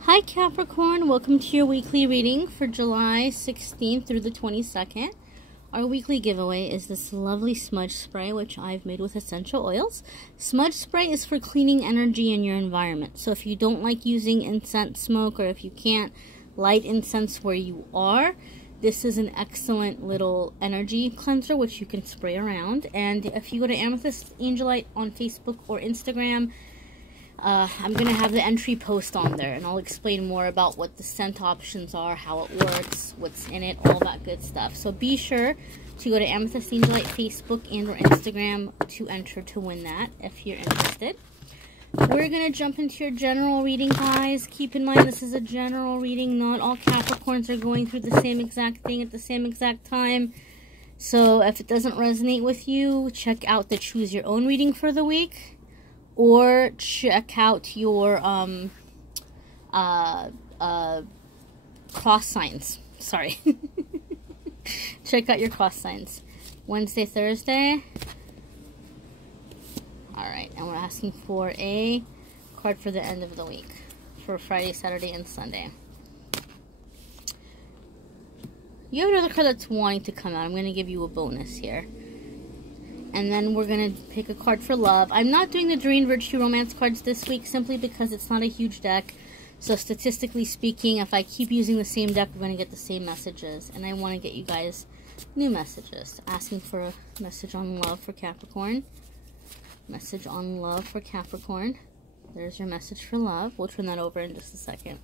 Hi Capricorn, welcome to your weekly reading for July 16th through the 22nd. Our weekly giveaway is this lovely smudge spray, which I've made with essential oils. Smudge spray is for cleaning energy in your environment. So if you don't like using incense smoke, or if you can't light incense where you are, this is an excellent little energy cleanser which you can spray around. And if you go to AmethystAngelLight on Facebook or Instagram, I'm going to have the entry post on there, and I'll explain more about what the scent options are, how it works, what's in it, all that good stuff. So be sure to go to AmethystAngelLight Facebook and or Instagram to enter to win that if you're interested. We're going to jump into your general reading, guys. Keep in mind this is a general reading. Not all Capricorns are going through the same exact thing at the same exact time. So if it doesn't resonate with you, check out the Choose Your Own reading for the week. Or check out your cross signs. Sorry. Check out your cross signs. Wednesday, Thursday. Alright, and we're asking for a card for the end of the week. For Friday, Saturday, and Sunday. You have another card that's wanting to come out. I'm going to give you a bonus here. And then we're going to pick a card for love. I'm not doing the Dream Virtue Romance cards this week simply because it's not a huge deck. So statistically speaking, if I keep using the same deck, we're going to get the same messages. And I want to get you guys new messages. Asking for a message on love for Capricorn. Message on love for Capricorn. There's your message for love. We'll turn that over in just a second.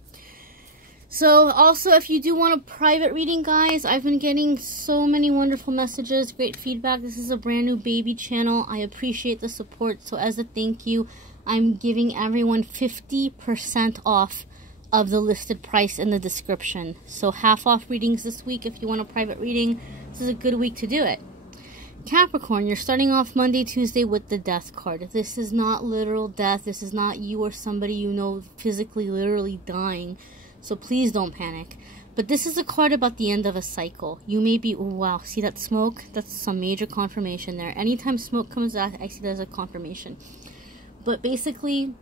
So, also, if you do want a private reading, guys, I've been getting so many wonderful messages, great feedback. This is a brand new baby channel. I appreciate the support. So, as a thank you, I'm giving everyone 50% off of the listed price in the description. So, half off readings this week. If you want a private reading, this is a good week to do it. Capricorn, you're starting off Monday, Tuesday with the Death card. This is not literal death. This is not you or somebody you know physically, literally dying. So please don't panic. But this is a card about the end of a cycle. You may be, oh wow, see that smoke? That's some major confirmation there. Anytime smoke comes out, I see that as a confirmation. But basically,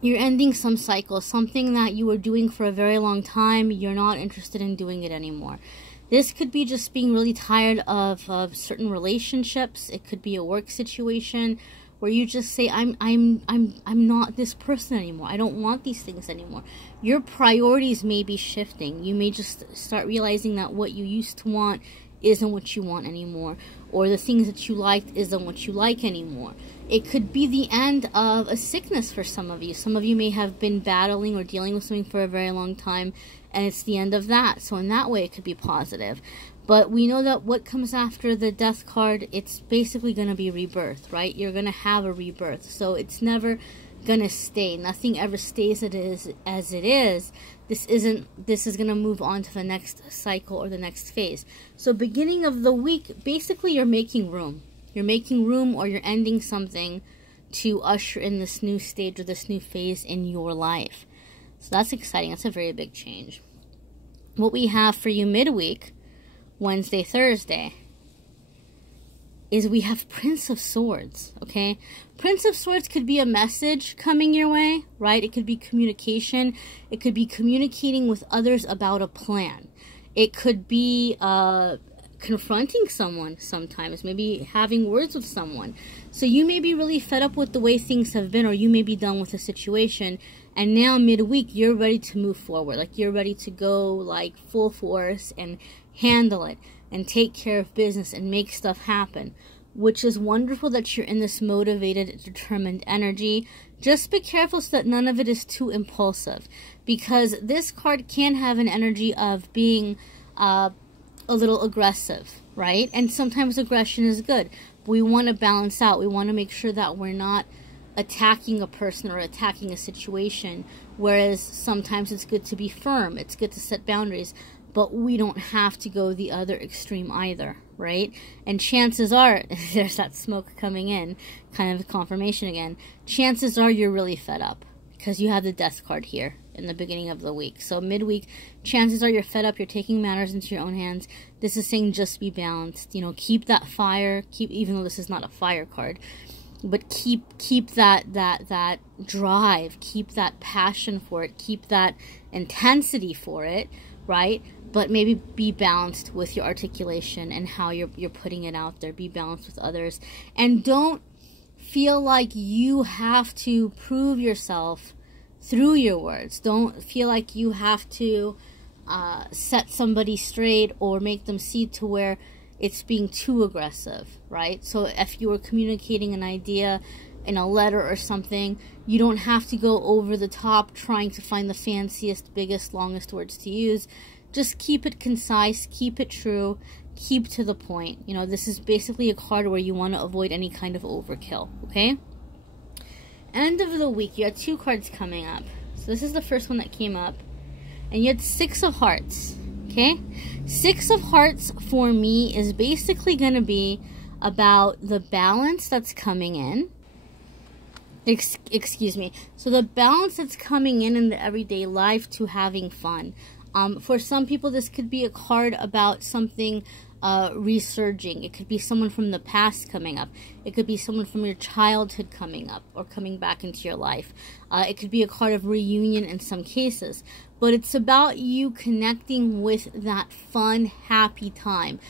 you're ending some cycle. Something that you were doing for a very long time, you're not interested in doing it anymore. This could be just being really tired of certain relationships. It could be a work situation where you just say, I'm not this person anymore. I don't want these things anymore. Your priorities may be shifting. You may just start realizing that what you used to want isn't what you want anymore. Or the things that you liked isn't what you like anymore. It could be the end of a sickness for some of you. Some of you may have been battling or dealing with something for a very long time, and it's the end of that. So in that way, it could be positive. But we know that what comes after the Death card, it's basically going to be rebirth, right? You're going to have a rebirth. So it's never going to stay. Nothing ever stays as it is. This is going to move on to the next cycle or the next phase. So beginning of the week, basically you're making room. You're making room, or you're ending something to usher in this new stage or this new phase in your life. So that's exciting. That's a very big change. What we have for you midweek, Wednesday, Thursday, is we have Prince of Swords, okay? Prince of Swords could be a message coming your way, right? It could be communication. It could be communicating with others about a plan. It could be confronting someone sometimes, maybe having words with someone. So you may be really fed up with the way things have been, or you may be done with a situation, and now midweek you're ready to move forward. Like you're ready to go like full force and handle it and take care of business and make stuff happen, which is wonderful that you're in this motivated, determined energy. Just be careful so that none of it is too impulsive, because this card can have an energy of being a little aggressive, right? And sometimes aggression is good, but we want to balance out. We want to make sure that we're not attacking a person or attacking a situation, whereas sometimes it's good to be firm. It's good to set boundaries, but we don't have to go the other extreme either, right? And chances are, there's that smoke coming in, kind of confirmation again, chances are you're really fed up because you have the Death card here in the beginning of the week. So midweek, chances are you're fed up, you're taking matters into your own hands. This is saying just be balanced, you know, keep that fire, even though this is not a fire card, but keep that drive, keep that passion for it, keep that intensity for it, right? But maybe be balanced with your articulation and how you're putting it out there. Be balanced with others, and don't feel like you have to prove yourself through your words. Don't feel like you have to set somebody straight or make them see to where it's being too aggressive, right? So if you were communicating an idea in a letter or something, you don't have to go over the top trying to find the fanciest, biggest, longest words to use. Just keep it concise, keep it true, keep to the point. You know, this is basically a card where you want to avoid any kind of overkill, okay? End of the week, you had 2 cards coming up. So this is the first one that came up. And you had 6 of Hearts, okay? 6 of Hearts for me is basically going to be about the balance that's coming in. Excuse me. So the balance that's coming in the everyday life to having fun. For some people, this could be a card about something resurging. It could be someone from the past coming up. It could be someone from your childhood coming up or coming back into your life. It could be a card of reunion in some cases. But it's about you connecting with that fun, happy time.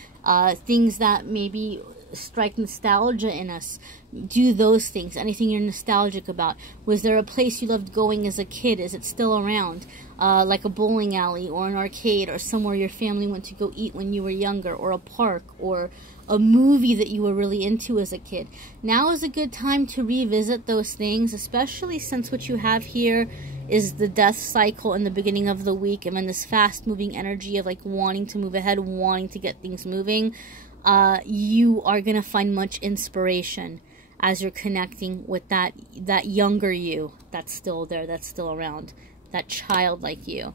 Things that maybe strike nostalgia in us. Do those things. Anything you're nostalgic about. Was there a place you loved going as a kid? Is it still around? Like a bowling alley or an arcade or somewhere your family went to go eat when you were younger, or a park, or a movie that you were really into as a kid. Now is a good time to revisit those things, especially since what you have here is the death cycle in the beginning of the week, and then this fast-moving energy of like wanting to move ahead, wanting to get things moving. You are going to find much inspiration as you're connecting with that younger you that's still there, that's still around, that childlike you.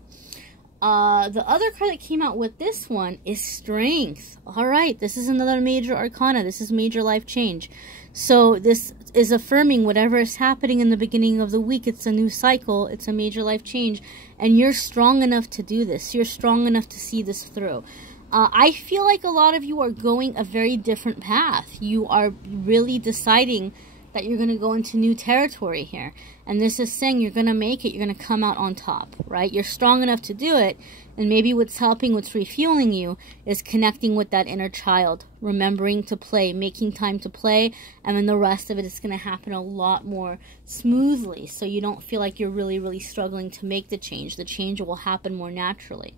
The other card that came out with this one is Strength. All right, this is another major arcana. This is major life change. So this is affirming whatever is happening in the beginning of the week. It's a new cycle. It's a major life change. And you're strong enough to do this. You're strong enough to see this through. I feel like a lot of you are going a very different path. You are really deciding that you're going to go into new territory here. And this is saying you're going to make it. You're going to come out on top, right? You're strong enough to do it. And maybe what's helping, what's refueling you is connecting with that inner child, remembering to play, making time to play. And then the rest of it is going to happen a lot more smoothly. So you don't feel like you're really, really struggling to make the change. The change will happen more naturally.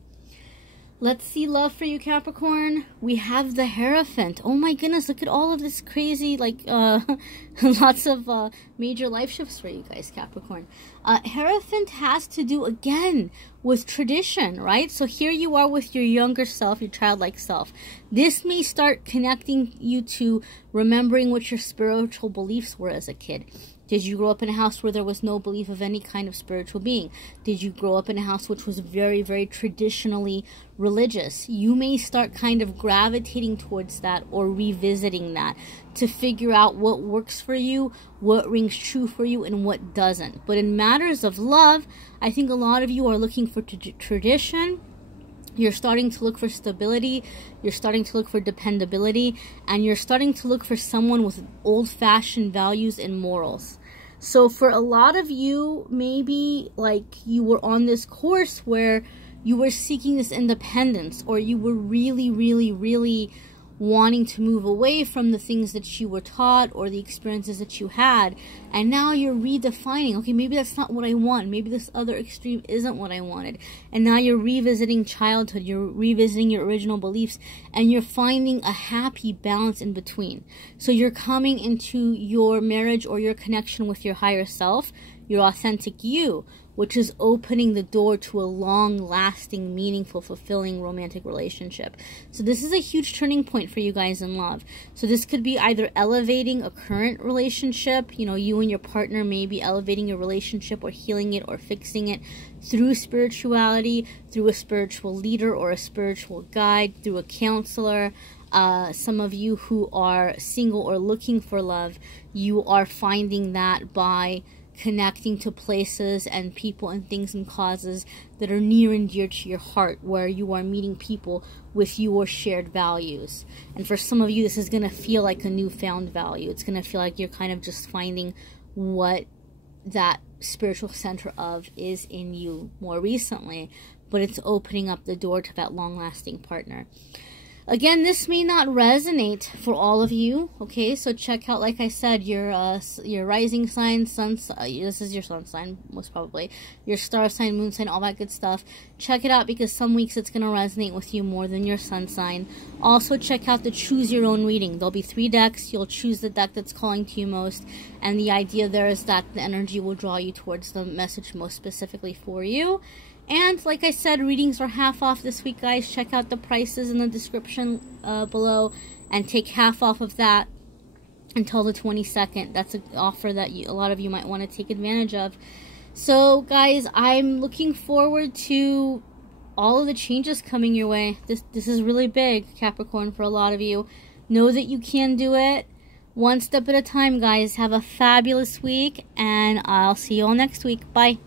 Let's see love for you, Capricorn. We have the Hierophant. Oh my goodness, look at all of this crazy, like, lots of major life shifts for you guys, Capricorn. Hierophant has to do, again, with tradition, right? So here you are with your younger self, your childlike self. This may start connecting you to remembering what your spiritual beliefs were as a kid. Did you grow up in a house where there was no belief of any kind of spiritual being? Did you grow up in a house which was very, very traditionally religious? You may start kind of gravitating towards that or revisiting that to figure out what works for you, what rings true for you, and what doesn't. But in matters of love, I think a lot of you are looking for tradition. You're starting to look for stability, you're starting to look for dependability, and you're starting to look for someone with old-fashioned values and morals. So for a lot of you, maybe like you were on this course where you were seeking this independence, or you were really, really, really wanting to move away from the things that you were taught or the experiences that you had, and now you're redefining, okay, maybe that's not what I want, maybe this other extreme isn't what I wanted, and now you're revisiting childhood, you're revisiting your original beliefs, and you're finding a happy balance in between. So you're coming into your marriage or your connection with your higher self, your authentic you, which is opening the door to a long-lasting, meaningful, fulfilling romantic relationship. So this is a huge turning point for you guys in love. So this could be either elevating a current relationship, you know, you and your partner may be elevating your relationship or healing it or fixing it through spirituality, through a spiritual leader or a spiritual guide, through a counselor. Some of you who are single or looking for love, you are finding that by connecting to places and people and things and causes that are near and dear to your heart, where you are meeting people with your shared values. And for some of you, this is going to feel like a newfound value. It's going to feel like you're kind of just finding what that spiritual center of is in you more recently, but it's opening up the door to that long-lasting partner. Again, this may not resonate for all of you, okay? So check out, like I said, your rising sign, this is your sun sign, most probably, your star sign, moon sign, all that good stuff. Check it out, because some weeks it's going to resonate with you more than your sun sign. Also, check out the choose your own reading. There'll be 3 decks. You'll choose the deck that's calling to you most, and the idea there is that the energy will draw you towards the message most specifically for you. And like I said, readings are half off this week, guys. Check out the prices in the description below and take half off of that until the 22nd. That's an offer that a lot of you might want to take advantage of. So, guys, I'm looking forward to all of the changes coming your way. This is really big, Capricorn, for a lot of you. Know that you can do it. One step at a time, guys. Have a fabulous week, and I'll see you all next week. Bye.